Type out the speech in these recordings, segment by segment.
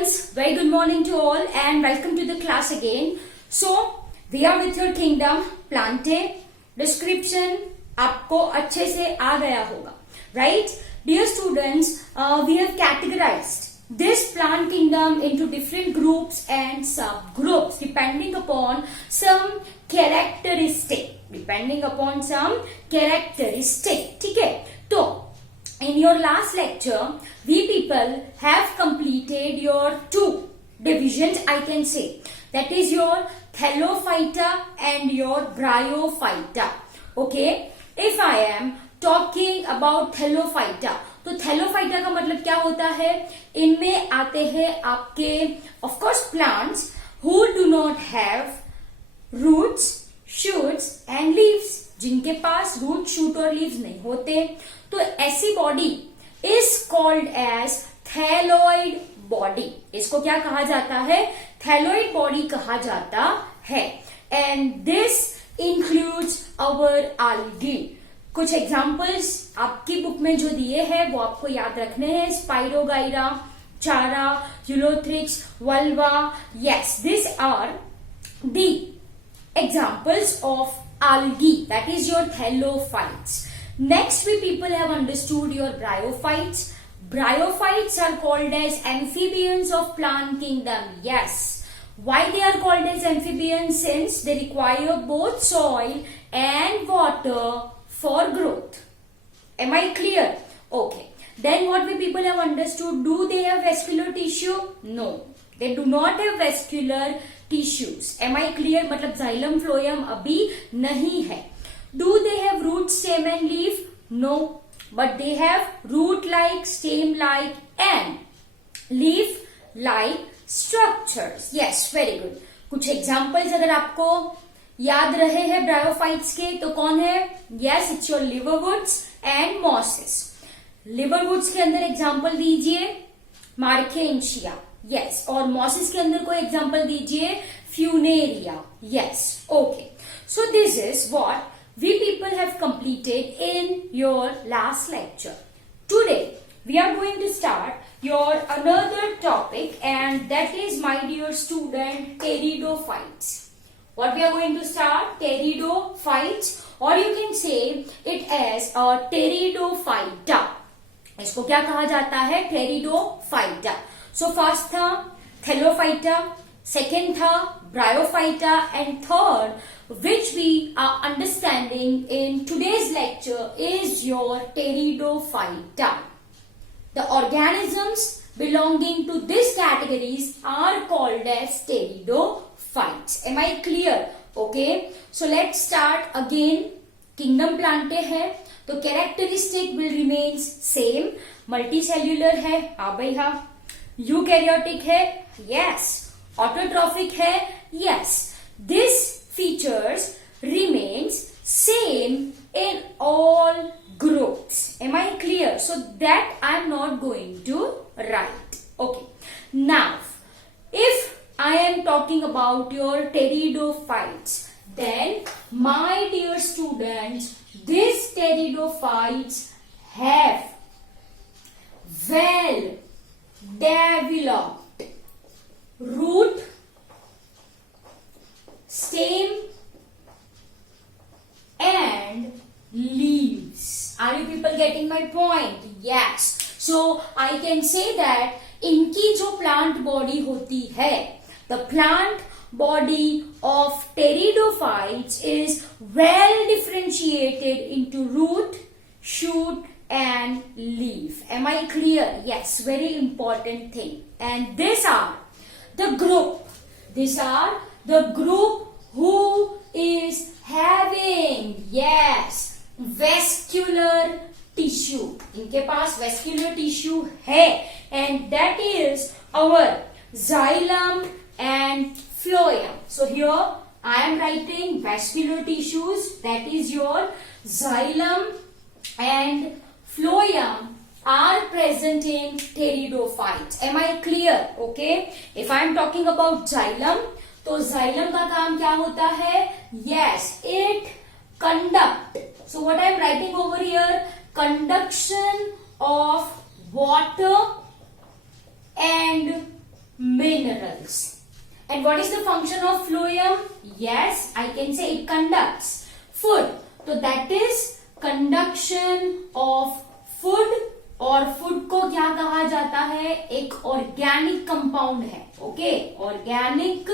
students, very good morning to all and welcome to the class again. So, we are with your kingdom, Plante. Description आपको अच्छे से आ गया होगा, right? Dear students, we have categorized this plant kingdom into different groups and subgroups depending upon some characteristic. ठीक है? तो in your last lecture, we people have completed your two divisions, I can say. That is your Thallophyta and your Bryophyta. Okay? If I am talking about Thallophyta, तो Thallophyta का मतलब क्या होता है? इनमें आते हैं आपके of course plants who do not have roots, shoots and leaves. जिनके पास रूट शूट और लीव्स नहीं होते, तो ऐसी body is called as thalloid body. इसको क्या कहा जाता है? थैलोइड बॉडी कहा जाता है. And this includes our algae. कुछ एग्जांपल्स आपकी बुक में जो दिए हैं वो आपको याद रखने हैं. Spirogyra, chara, ulothrix, ulva. Yes, this are the examples of algae, that is your thallophytes. Next we people have understood your bryophytes. Bryophytes are called as amphibians of plant kingdom. Yes, why they are called as amphibians? Since they require both soil and water for growth. Am I clear? Okay, then what we people have understood, do they have vascular tissue? No, they do not have vascular tissues. Am I clear? मतलब xylem phloem अभी नहीं है. Do they have root, stem and leaf? No, but they have root like, stem like and leaf like structures. Yes, very good. कुछ examples अगर आपको याद रहे हैं ब्रायोफाइट्स के तो कौन है? Yes, it's your liverwoods and mosses. liverwoods के अंदर एग्जाम्पल दीजिए मार्केंशिया. यस, और मॉसिस के अंदर कोई एग्जांपल दीजिए funaria. Yes, okay. So this is what we people have completed in your last lecture. Today we are going to start your another topic and that is, my dear student, pteridophytes. What we are going to start? Pteridophytes, or you can say it as a pteridophyta. इसको क्या कहा जाता है? Pteridophyta. So first था Thallophyta, second था Bryophyta and third which we are understanding in today's lecture is your Pteridophyta. The organisms belonging to this categories are called as pteridophytes. Am I clear? Okay. So let's start again. Kingdom Plante है तो characteristic will remains same. Multicellular है, हाँ भाई हाँ. Eukaryotic है, yes. Autotrophic है, yes. This features remains same in all groups. Am I clear? So that I am not going to write. Okay, now if I am talking about your pteridophytes, then my dear students, this pteridophytes have well developed root, stem and leaves. Are you people getting my point? Yes. So I can say that इनकी जो plant body होती है, the plant body of pteridophytes is well differentiated into root, shoot and leaf. Am I clear? Yes, very important thing. And these are the group. These are the group who is having, yes, vascular tissue. इनके पास vascular tissue है and that is our xylem and phloem. So here I am writing vascular tissues, that is your xylem and phloem are present in pteridophytes. Am I clear? Okay. If I am talking about xylem, तो xylem का काम क्या होता है? Yes, it conduct. So what I am writing over here? Conduction of water and minerals. And what is the function of phloem? Yes, I can say it conducts food. So that is conduction of food. और food को क्या कहा जाता है? एक organic compound है. Okay, organic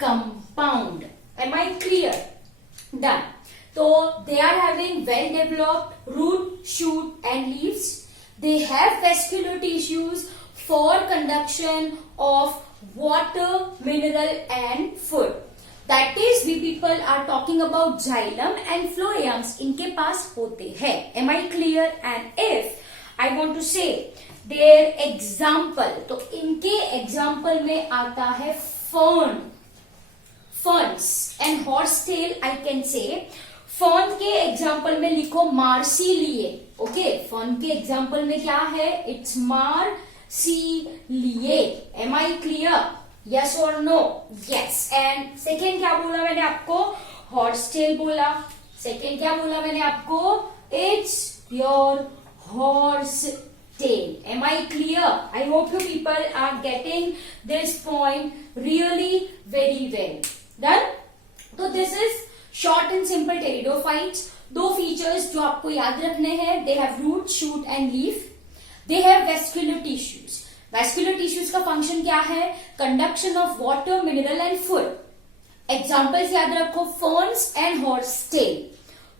compound. Am I clear? Done. तो they are having well developed root, shoot and leaves. They have vascular tissues for conduction of water, mineral and food. That is, we people are talking about xylem and phloems. इनके पास होते हैं. Am I clear? And if I want to say their example, तो इनके example में आता है fern, ferns and horsetail. I can say fern के example में लिखो marsilea. Okay, fern के example में क्या है? It's marsilea. Am I clear? Yes or no? Yes. And second क्या बोला मैंने आपको? horsetail बोला. Second क्या बोला मैंने आपको? It's your horsetail. Am I clear? I hope you people are getting this point really very well. Done? So this is short and simple pteridophytes. दो features जो आपको याद रखने हैं. They have root, shoot and leaf. They have vascular tissues. Vascular tissues का function क्या है? Conduction of water, mineral and food. Examples याद रखो. Ferns and horsetail.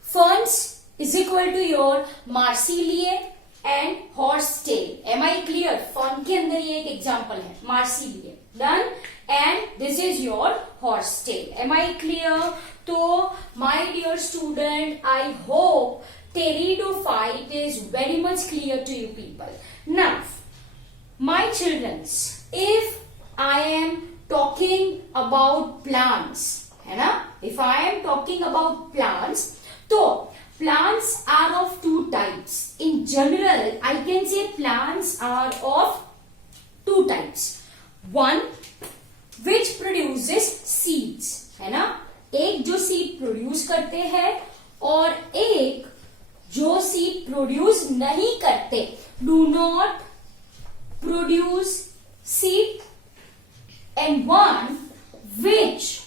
Ferns is equal to your marsilea and horsetail. Am I clear? Fern के अंदर ये एक example है. marsilea. Done? And this is your horsetail. Am I clear? तो my dear student, I hope pteridophyte is very much clear to you people. Now, my childrens, if I am talking about plants, है ना? If I am talking about plants, तो plants are of two types. In general, I can say plants are of two types. One, which produces seeds, है ना? एक जो seed produce करते हैं और एक जो seed produce नहीं करते. Do not produce seed, and one which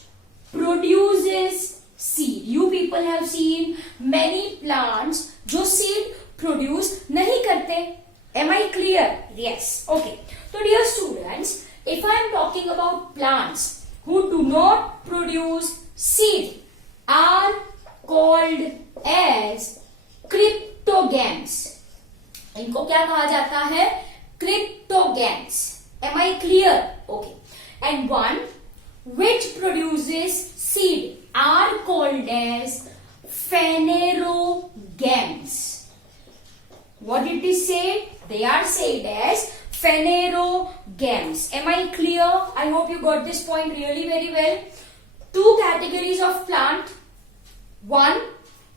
produces seed. You people have seen many plants जो seed produce नहीं करते. Am I clear? Yes. Okay. So dear students, if I am talking about plants who do not produce seed are called as cryptogams. इनको क्या कहा जाता है? Cryptogams. Am I clear? Okay. And one which produces seed are called as phanerogams. What did they say? They are said as phanerogams. Am I clear? I hope you got this point really very well. Two categories of plant. One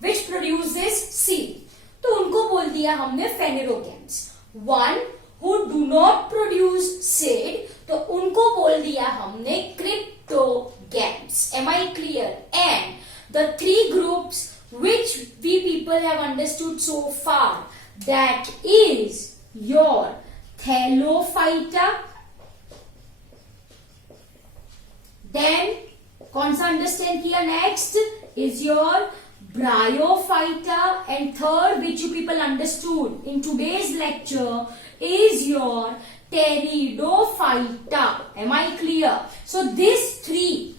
which produces seed. तो उनको बोल दिया हमने phanerogams. One who do not produce seed, तो उनको बोल दिया हमने cryptogams. Am I clear? And the three groups which we people have understood so far, that is your Thallophyta, then कौन सा understand किया? Next is your Bryophyta, and third which you people understood in today's lecture is your Pteridophyta. Am I clear? So these three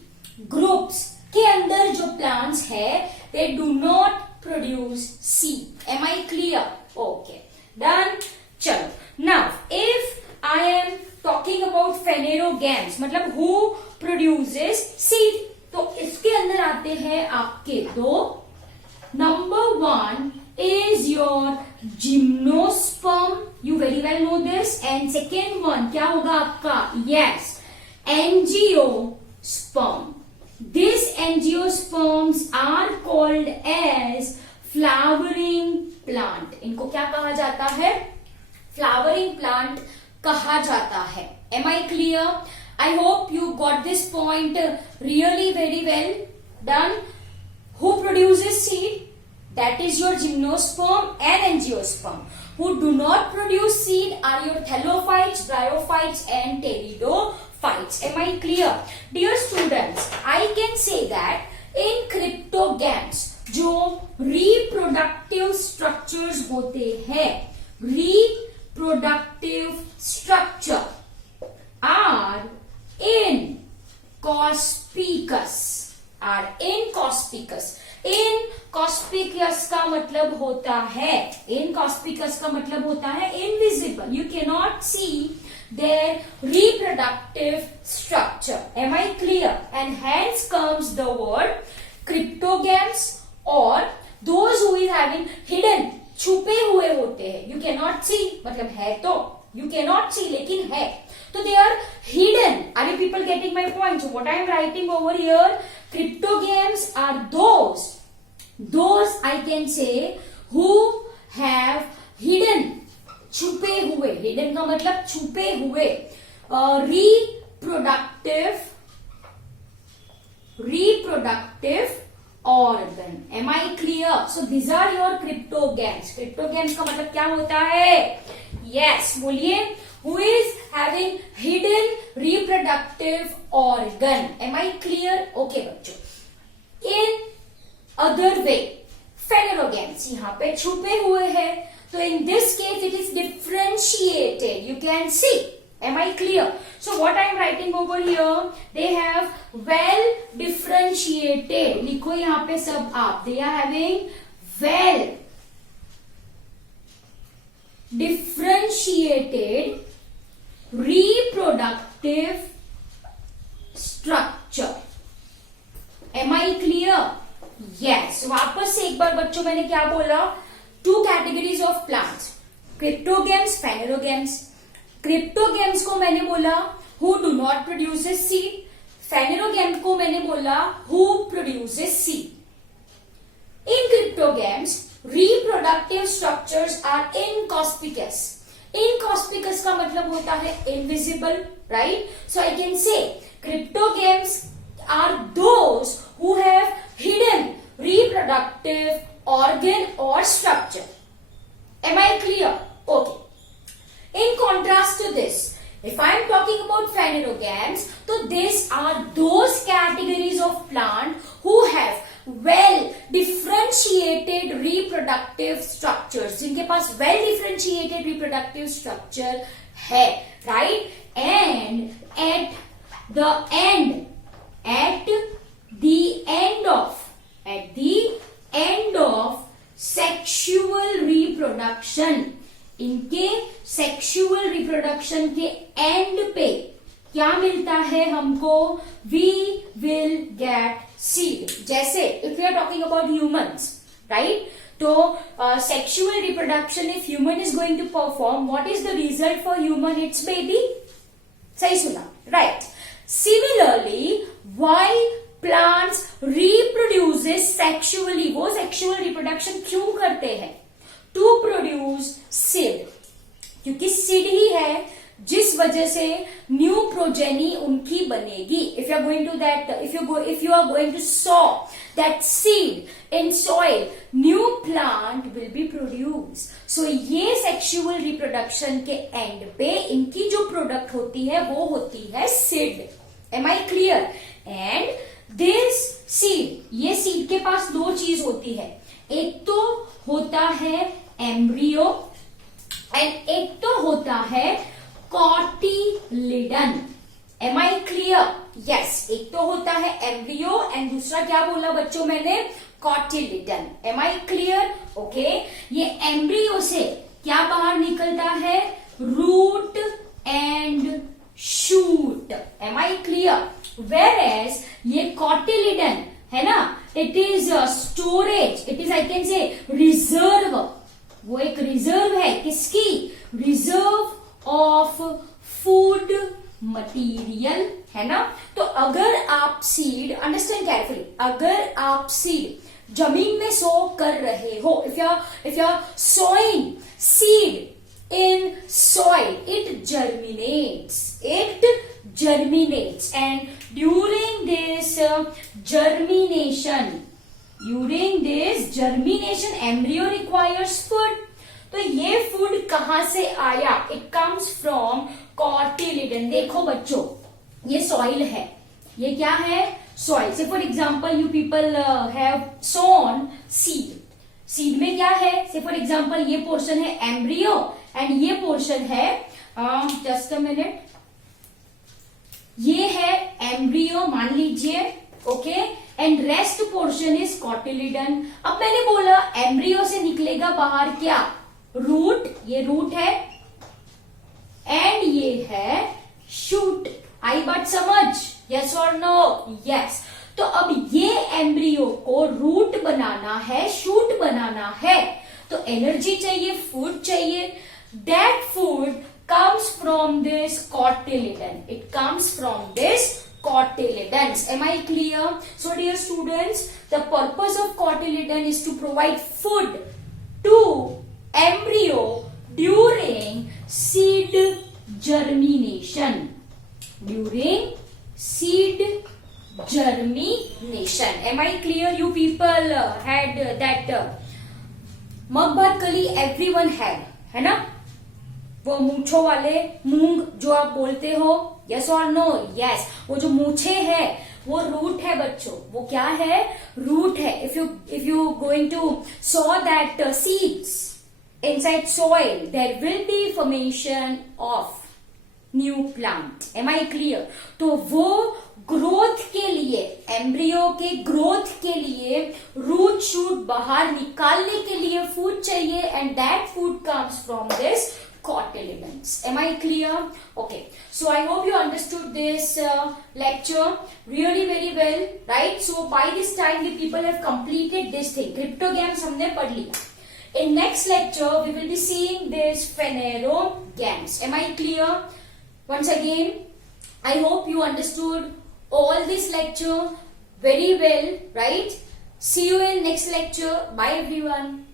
groups के अंदर जो plants है, they do not produce seed. Am I clear? Okay. Done? चलो. Now, if I am talking about phanerogams, मतलब who produces seed, तो इसके अंदर आते हैं आपके दो. Number one is your gymnosperm. You very well know this. And second one क्या होगा आपका? Yes, angiosperm. These angiosperms are called as flowering plant. इनको क्या कहा जाता है? Flowering plant कहा जाता है. Am I clear? I hope you got this point really very well. Done? Who produces seed? That is your gymnosperm and angiosperm. Who do not produce seed are your thallophytes, bryophytes and pteridophytes. fights. Am I clear? Dear students, I can say that in cryptogams जो reproductive structures होते हैं, reproductive structure are inconspicuous. इनकॉस्पिकस का मतलब होता है, इनकॉस्पिकस का मतलब होता है invisible. You can not see their reproductive structure. Am I clear? And hence comes the word cryptogams or those who is having hidden, छुपे हुए होते हैं. You cannot see, मतलब है तो you cannot see लेकिन है, तो they are hidden. Are you people getting my point? So what I am writing over here, cryptogams are those I can say who have hidden, छुपे हुए. Hidden का मतलब छुपे हुए. reproductive organ. Am I clear? So these are your cryptogams. Cryptogams का मतलब क्या होता है? Yes, बोलिए. Who is having hidden reproductive organ. Am I clear? Okay बच्चों. In other way, phanerogams यहाँ पे छुपे हुए हैं. So in this case it is differentiated. You can see. Am I clear? So what I am writing over here, they have well differentiated. लिखो यहाँ पे सब आप. They are having well differentiated reproductive structure. Am I clear? Yes. वापस से एक बार बच्चों मैंने क्या बोला? Two categories of plants, cryptogams, phanerogams. Cryptogams को मैंने बोला who do not produces seed. Phanerogams को मैंने बोला who produces seed. In cryptogams, reproductive structures are inconspicuous. Inconspicuous का मतलब होता है invisible, right? So I can say cryptogams are those who have hidden reproductive organ or structure. Am I clear? Okay. In contrast to this, if I am talking about phanerogams, so these are those categories of plant who have well differentiated reproductive structures. जिनके पास well differentiated reproductive structure है, right? And at the end of sexual reproduction, इनके sexual reproduction के end पे क्या मिलता है हमको? We will get seed. जैसे if we are talking about humans, right? तो sexual reproduction, if human is going to perform, what is the result for human? It's baby. सही सुना, right? Similarly, why plants reproduces sexually? वो sexual reproduction क्यों करते हैं? To produce seed. क्योंकि seed ही है जिस वजह से न्यू प्रोजेनी उनकी बनेगी. If you are going to that, if you are going to sow that seed in soil, new plant will be produced. So ये sexual reproduction के end पे इनकी जो प्रोडक्ट होती है वो होती है seed. Am I clear? And this seed, ये seed के पास दो चीज होती है. एक तो होता है एम्ब्रियो एंड एक तो होता है cotyledon. Am I clear? Yes. एक तो होता है एम्ब्रियो एंड दूसरा क्या बोला बच्चों मैंने? Cotyledon. Am I clear? Okay. ये एम्ब्रियो से क्या बाहर निकलता है? Root and shoot. Am I clear? Whereas ये कॉटिलिडन है ना, it is storage, it is I can say reserve. वो एक रिजर्व है किसकी? रिजर्व ऑफ फूड मटीरियल, है ना. तो अगर आप सीड, अंडरस्टैंड केयरफुली, अगर आप सीड जमीन में सो कर रहे हो, if you are sowing seed in soil, it germinates and during this germination embryo requires food. तो ये फूड कहां से आया? It comes from cotyledon. देखो बच्चों, ये सॉइल है, ये क्या है, soil. Say for example you people have sown seed, seed में क्या है, से फॉर एग्जाम्पल ये पोर्शन है एम्ब्रियो एंड ये पोर्शन है, जस्ट अ मिनट, ये है एम्ब्रियो मान लीजिए, okay, and rest portion is cotyledon. अब मैंने बोला एम्ब्रियो से निकलेगा बाहर क्या, रूट, ये रूट है एंड ये है शूट। आई बात समझ, यस और नो, यस। तो अब ये एम्ब्रियो को रूट बनाना है, शूट बनाना है, तो एनर्जी चाहिए, फूड चाहिए। That food comes from this cotyledon, it comes from this cotyledons. Am I clear? So dear students, the purpose of cotyledon is to provide food to embryo during seed germination, during seed germination. Am I clear? You people had that मगभात कली everyone had, है ना, वो मूछों वाले मूंग जो आप बोलते हो, yes और नो, यस। वो जो मूछे है वो रूट है बच्चों, वो क्या है, रूट है। If you going to sow that seeds inside soil, there will be formation of new plant. Am I clear? तो वो ग्रोथ के लिए, एम्ब्रियो के ग्रोथ के लिए, रूट शूट बाहर निकालने के लिए फूड चाहिए, and that food comes from this cotyledons. Am I clear? Okay. So I hope you understood this lecture really very well, right? So by this time the people have completed this thing. Cryptogams हमने पढ़ लिया. In next lecture we will be seeing this phanerogams. Am I clear? Once again, I hope you understood all this lecture very well, right? See you in next lecture. Bye everyone.